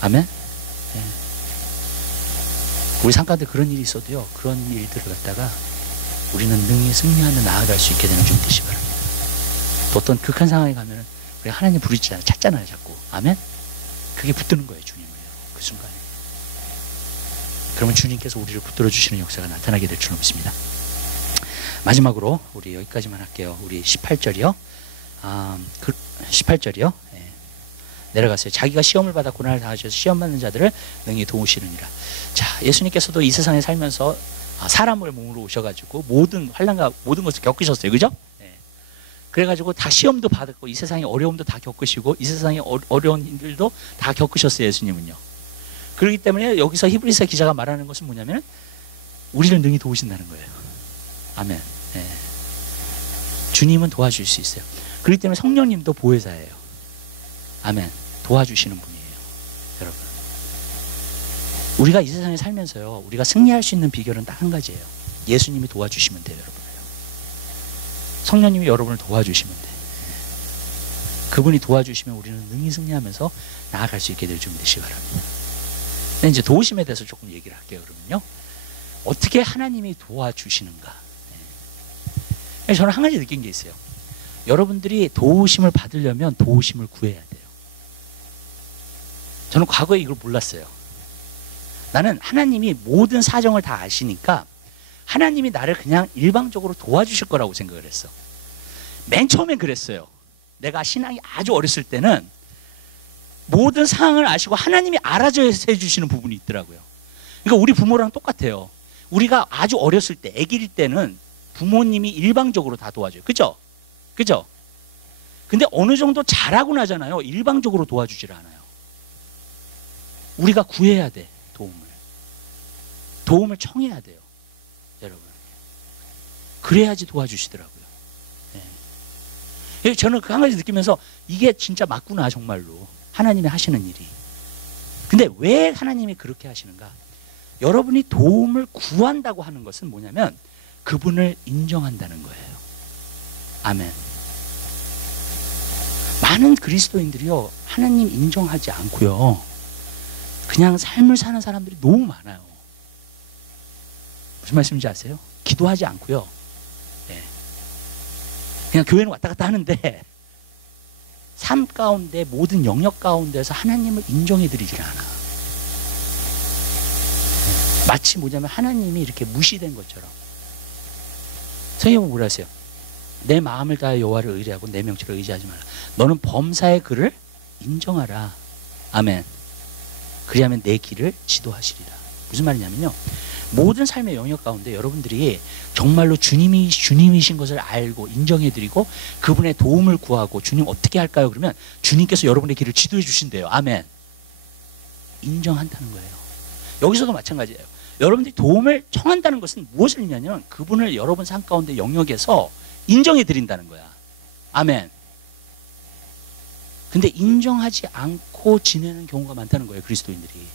아멘? 네. 우리 삶 가운데 그런 일이 있어도요. 그런 일들을 갖다가 우리는 능히 승리하며 나아갈 수 있게 되는 줄 믿으시기 바랍니다. 또 어떤 극한 상황에 가면은 우리가 하나님 부르짖잖아요. 찾잖아요. 자꾸. 아멘? 그게 붙드는 거예요. 주님을. 그 순간에. 그러면 주님께서 우리를 붙들어 주시는 역사가 나타나게 될 줄 믿습니다. 마지막으로 우리 여기까지만 할게요. 우리 18절이요. 18절이요. 네. 내려갔어요. 자기가 시험을 받아 고난을 당하셔서 시험 받는 자들을 능히 도우시느니라. 자, 예수님께서도 이 세상에 살면서 사람을 몸으로 오셔가지고 모든 환난과 모든 것을 겪으셨어요. 그죠? 네. 그래가지고 다 시험도 받았고 이 세상의 어려움도 다 겪으시고 이 세상의 어려운 일들도 다 겪으셨어요. 예수님은요. 그렇기 때문에 여기서 히브리서 기자가 말하는 것은 뭐냐면 우리를 능히 도우신다는 거예요. 아멘. 네. 주님은 도와줄 수 있어요. 그렇기 때문에 성령님도 보혜사예요. 아멘. 도와주시는 분이에요. 여러분. 우리가 이 세상에 살면서요. 우리가 승리할 수 있는 비결은 딱 한 가지예요. 예수님이 도와주시면 돼요. 여러분을. 성령님이 여러분을 도와주시면 돼요. 그분이 도와주시면 우리는 능히 승리하면서 나아갈 수 있게 될 줄 믿으시기 바랍니다. 근데 이제 도우심에 대해서 조금 얘기를 할게요. 그러면요. 어떻게 하나님이 도와주시는가. 네. 저는 한 가지 느낀 게 있어요. 여러분들이 도우심을 받으려면 도우심을 구해야 돼요. 저는 과거에 이걸 몰랐어요. 나는 하나님이 모든 사정을 다 아시니까 하나님이 나를 그냥 일방적으로 도와주실 거라고 생각을 했어. 맨 처음엔 그랬어요. 내가 신앙이 아주 어렸을 때는 모든 상황을 아시고 하나님이 알아줘서 해주시는 부분이 있더라고요. 그러니까 우리 부모랑 똑같아요. 우리가 아주 어렸을 때, 아기일 때는 부모님이 일방적으로 다 도와줘요. 그죠? 그죠? 근데 어느 정도 자라고 나잖아요. 일방적으로 도와주질 않아요. 우리가 구해야 돼, 도움을. 도움을 청해야 돼요, 여러분. 그래야지 도와주시더라고요. 네. 저는 그 한 가지 느끼면서 이게 진짜 맞구나, 정말로. 하나님이 하시는 일이. 근데 왜 하나님이 그렇게 하시는가? 여러분이 도움을 구한다고 하는 것은 뭐냐면 그분을 인정한다는 거예요. 아멘. 많은 그리스도인들이요, 하나님 인정하지 않고요, 그냥 삶을 사는 사람들이 너무 많아요. 무슨 말씀인지 아세요? 기도하지 않고요, 네. 그냥 교회는 왔다 갔다 하는데 삶 가운데, 모든 영역 가운데서 하나님을 인정해 드리질 않아. 네. 마치 뭐냐면 하나님이 이렇게 무시된 것처럼. 성경은 뭐라 하세요? 내 마음을 다해 여호와를 의뢰하고 내 명철을 의지하지 마라. 너는 범사의 그를 인정하라. 아멘. 그리하면 내 길을 지도하시리라. 무슨 말이냐면요, 모든 삶의 영역 가운데 여러분들이 정말로 주님이 주님이신 것을 알고 인정해드리고 그분의 도움을 구하고, 주님 어떻게 할까요? 그러면 주님께서 여러분의 길을 지도해 주신대요. 아멘. 인정한다는 거예요. 여기서도 마찬가지예요. 여러분들이 도움을 청한다는 것은 무엇을 의미하냐면 그분을 여러분 삶 가운데 영역에서 인정해 드린다는 거야. 아멘. 근데 인정하지 않고 지내는 경우가 많다는 거예요, 그리스도인들이.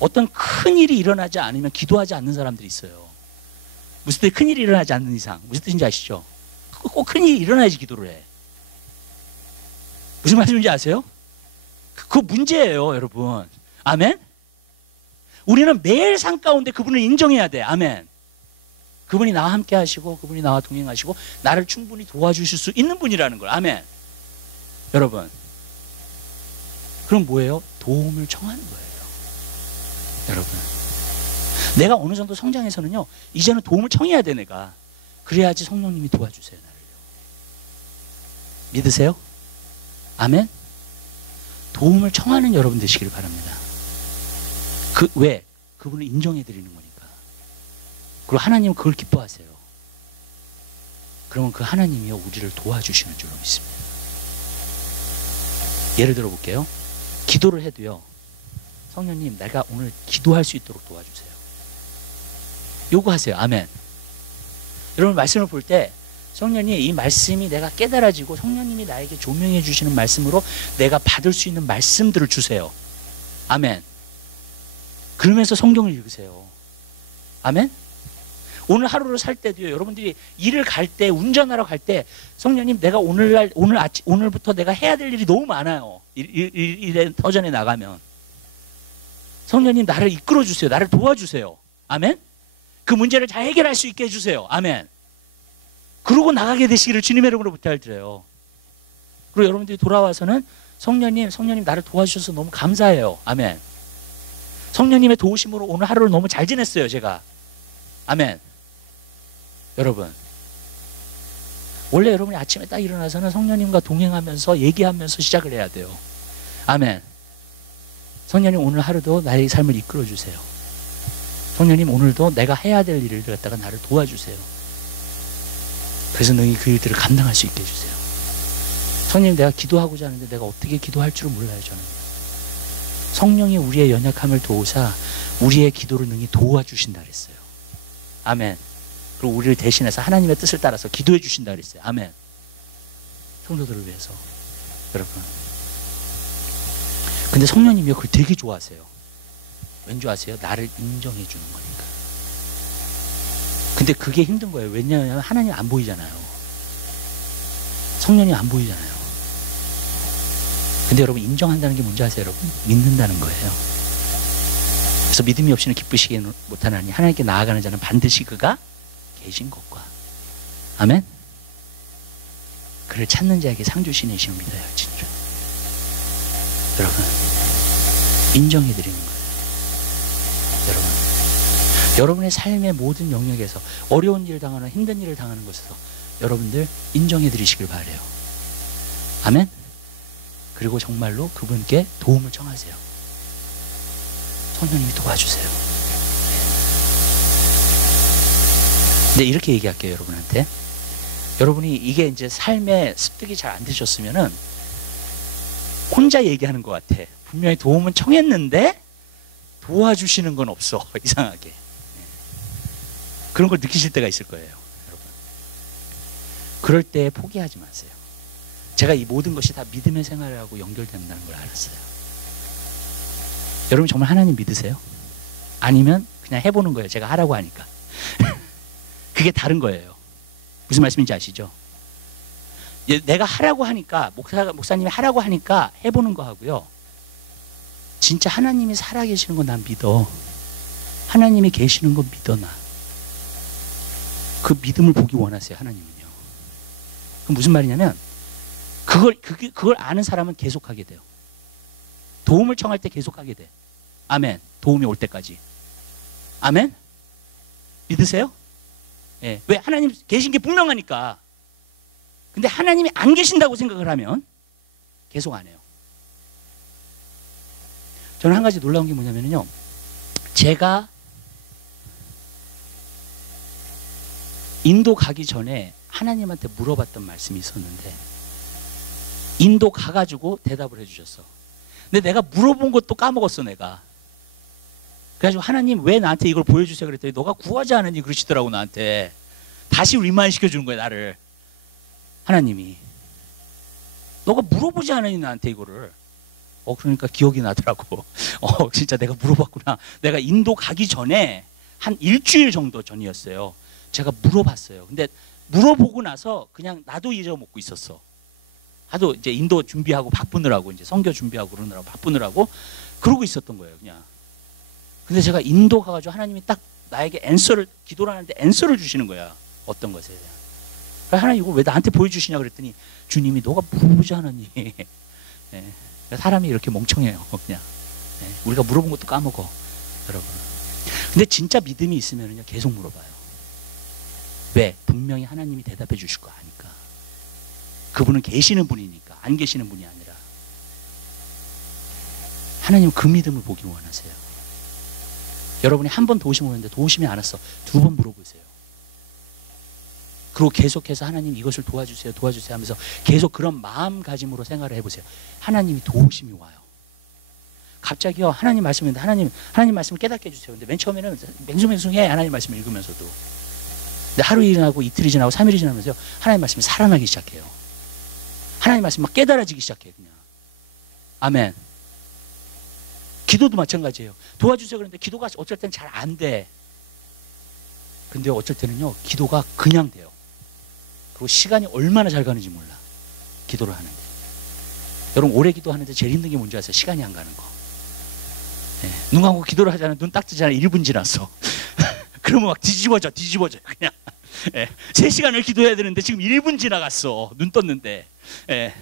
어떤 큰 일이 일어나지 않으면 기도하지 않는 사람들이 있어요. 무슨 뜻이 큰 일이 일어나지 않는 이상. 무슨 뜻인지 아시죠? 꼭 큰 일이 일어나야지 기도를 해. 무슨 말씀인지 아세요? 그거 문제예요, 여러분. 아멘? 우리는 매일 삶 가운데 그분을 인정해야 돼. 아멘. 그분이 나와 함께 하시고 그분이 나와 동행하시고 나를 충분히 도와주실 수 있는 분이라는 걸. 아멘. 여러분, 그럼 뭐예요? 도움을 청하는 거예요. 여러분, 내가 어느 정도 성장해서는요, 이제는 도움을 청해야 돼. 내가 그래야지 성령님이 도와주세요, 나를요. 믿으세요? 아멘. 도움을 청하는 여러분 되시길 바랍니다. 왜? 그분을 인정해 드리는 거니까. 그리고 하나님은 그걸 기뻐하세요. 그러면 그 하나님이요, 우리를 도와주시는 줄로 믿습니다. 예를 들어 볼게요. 기도를 해도요, 성령님 내가 오늘 기도할 수 있도록 도와주세요. 요구하세요. 아멘. 여러분, 말씀을 볼 때 성령님, 이 말씀이 내가 깨달아지고 성령님이 나에게 조명해 주시는 말씀으로 내가 받을 수 있는 말씀들을 주세요. 아멘. 그러면서 성경을 읽으세요. 아멘. 오늘 하루를 살 때도요, 여러분들이 일을 갈 때, 운전하러 갈 때, 성령님 내가 오늘부터 내가 해야 될 일이 너무 많아요. 일에 터전에 나가면 성령님 나를 이끌어 주세요. 나를 도와주세요. 아멘. 그 문제를 잘 해결할 수 있게 해주세요. 아멘. 그러고 나가게 되시기를 주님의 이름으로 부탁드려요. 그리고 여러분들이 돌아와서는 성령님 나를 도와주셔서 너무 감사해요. 아멘. 성령님의 도우심으로 오늘 하루를 너무 잘 지냈어요, 제가. 아멘. 여러분, 원래 여러분이 아침에 딱 일어나서는 성령님과 동행하면서 얘기하면서 시작을 해야 돼요. 아멘. 성령님 오늘 하루도 나의 삶을 이끌어 주세요. 성령님 오늘도 내가 해야 될 일을 갖다가 나를 도와주세요. 그래서 너희 그 일들을 감당할 수 있게 해주세요. 성령님, 내가 기도하고자 하는데 내가 어떻게 기도할 줄은 몰라요. 저는 성령이 우리의 연약함을 도우사 우리의 기도를 능히 도와주신다 그랬어요. 아멘. 그리고 우리를 대신해서 하나님의 뜻을 따라서 기도해 주신다 그랬어요. 아멘. 성도들을 위해서. 여러분, 근데 성령님이 그걸 되게 좋아하세요. 왠지 아세요? 나를 인정해 주는 거니까. 근데 그게 힘든 거예요. 왜냐하면 하나님 안 보이잖아요. 성령님 안 보이잖아요. 근데 여러분, 인정한다는 게 뭔지 아세요? 여러분, 믿는다는 거예요. 그래서 믿음이 없이는 기쁘시게 못하나니 하나님께 나아가는 자는 반드시 그가 계신 것과, 아멘. 그를 찾는 자에게 상 주시는 이심을 믿어야 할지니라. 여러분, 인정해 드리는 거예요. 여러분, 여러분의 삶의 모든 영역에서 어려운 일을 당하는, 힘든 일을 당하는 곳에서 여러분들 인정해 드리시길 바라요. 아멘. 그리고 정말로 그분께 도움을 청하세요. 성령님이 도와주세요. 근데 이렇게 얘기할게요, 여러분한테. 여러분이 이게 이제 삶에 습득이 잘 안 되셨으면은 혼자 얘기하는 것 같아. 분명히 도움은 청했는데 도와주시는 건 없어. 이상하게. 그런 걸 느끼실 때가 있을 거예요, 여러분. 그럴 때 포기하지 마세요. 제가 이 모든 것이 다 믿음의 생활하고 연결된다는 걸 알았어요. 여러분 정말 하나님 믿으세요? 아니면 그냥 해보는 거예요. 제가 하라고 하니까. 그게 다른 거예요. 무슨 말씀인지 아시죠? 내가 하라고 하니까, 목사님이 하라고 하니까 해보는 거 하고요. 진짜 하나님이 살아계시는 건 난 믿어. 하나님이 계시는 건 믿어, 나. 그 믿음을 보기 원하세요, 하나님은요. 그럼 무슨 말이냐면, 그걸 아는 사람은 계속하게 돼요. 도움을 청할 때 계속하게 돼. 아멘. 도움이 올 때까지. 아멘? 믿으세요? 예. 왜? 하나님 계신 게 분명하니까. 근데 하나님이 안 계신다고 생각을 하면 계속 안 해요. 저는 한 가지 놀라운 게 뭐냐면요. 제가 인도 가기 전에 하나님한테 물어봤던 말씀이 있었는데 인도 가가지고 대답을 해주셨어. 근데 내가 물어본 것도 까먹었어, 내가. 그래가지고 하나님 왜 나한테 이걸 보여주세요 그랬더니 너가 구하지 않으니 그러시더라고, 나한테. 다시 리마인드 시켜주는 거야, 나를. 하나님이. 너가 물어보지 않으니 나한테 이거를. 그러니까 기억이 나더라고. 진짜 내가 물어봤구나. 내가 인도 가기 전에 한 일주일 정도 전이었어요. 제가 물어봤어요. 근데 물어보고 나서 그냥 나도 잊어먹고 있었어. 하도 이제 인도 준비하고 바쁘느라고, 이제 선교 준비하고 그러느라고 바쁘느라고 그러고 있었던 거예요, 그냥. 근데 제가 인도 가가지고 하나님이 딱 나에게 기도를 하는데 앤서를 주시는 거야. 어떤 것에 대한. 하나님 이거 왜 나한테 보여주시냐 그랬더니 주님이 너가 물어보지 않았니? 네. 사람이 이렇게 멍청해요, 그냥. 네. 우리가 물어본 것도 까먹어, 여러분. 근데 진짜 믿음이 있으면요 계속 물어봐요. 왜? 분명히 하나님이 대답해 주실 거 아니까. 그분은 계시는 분이니까, 안 계시는 분이 아니라. 하나님 그 믿음을 보기 원하세요. 여러분이 한 번 도우심 오는데 도우심이 안 왔어. 2번 물어보세요. 그리고 계속해서 하나님 이것을 도와주세요, 도와주세요 하면서 계속 그런 마음가짐으로 생활을 해보세요. 하나님이 도우심이 와요. 갑자기요, 하나님 말씀인데 하나님 말씀을 깨닫게 해주세요. 근데 맨 처음에는 맹숭맹숭해, 하나님 말씀을 읽으면서도. 근데 하루 지나고 이틀이 지나고 3일이 지나면서요, 하나님 말씀이 살아나기 시작해요. 하나님 말씀이 막 깨달아지기 시작해요, 그냥. 아멘. 기도도 마찬가지예요. 도와주세요 그런데 기도가 어쩔 때는 잘 안 돼. 근데 어쩔 때는요, 기도가 그냥 돼요. 그리고 시간이 얼마나 잘 가는지 몰라. 기도를 하는데. 여러분 오래 기도하는데 제일 힘든 게 뭔지 아세요? 시간이 안 가는 거. 네. 눈 감고 기도를 하잖아요. 눈 딱 뜨잖아요. 1분 지났어. 그러면 막 뒤집어져요, 그냥. 네. 3시간을 기도해야 되는데 지금 1분 지나갔어. 눈 떴는데. 네.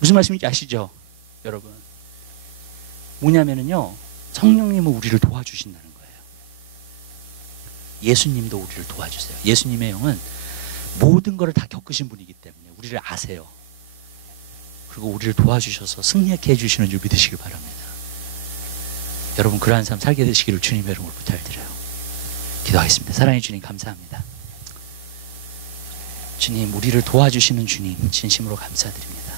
무슨 말씀인지 아시죠? 여러분. 뭐냐면요, 성령님은 우리를 도와주신다는 거예요. 예수님도 우리를 도와주세요. 예수님의 영은 모든 것을 다 겪으신 분이기 때문에 우리를 아세요. 그리고 우리를 도와주셔서 승리하게 해주시는 줄 믿으시길 바랍니다. 여러분 그러한 삶 살게 되시기를 주님의 이름으로 부탁드려요. 기도하겠습니다. 사랑해 주님 감사합니다. 주님, 우리를 도와주시는 주님 진심으로 감사드립니다.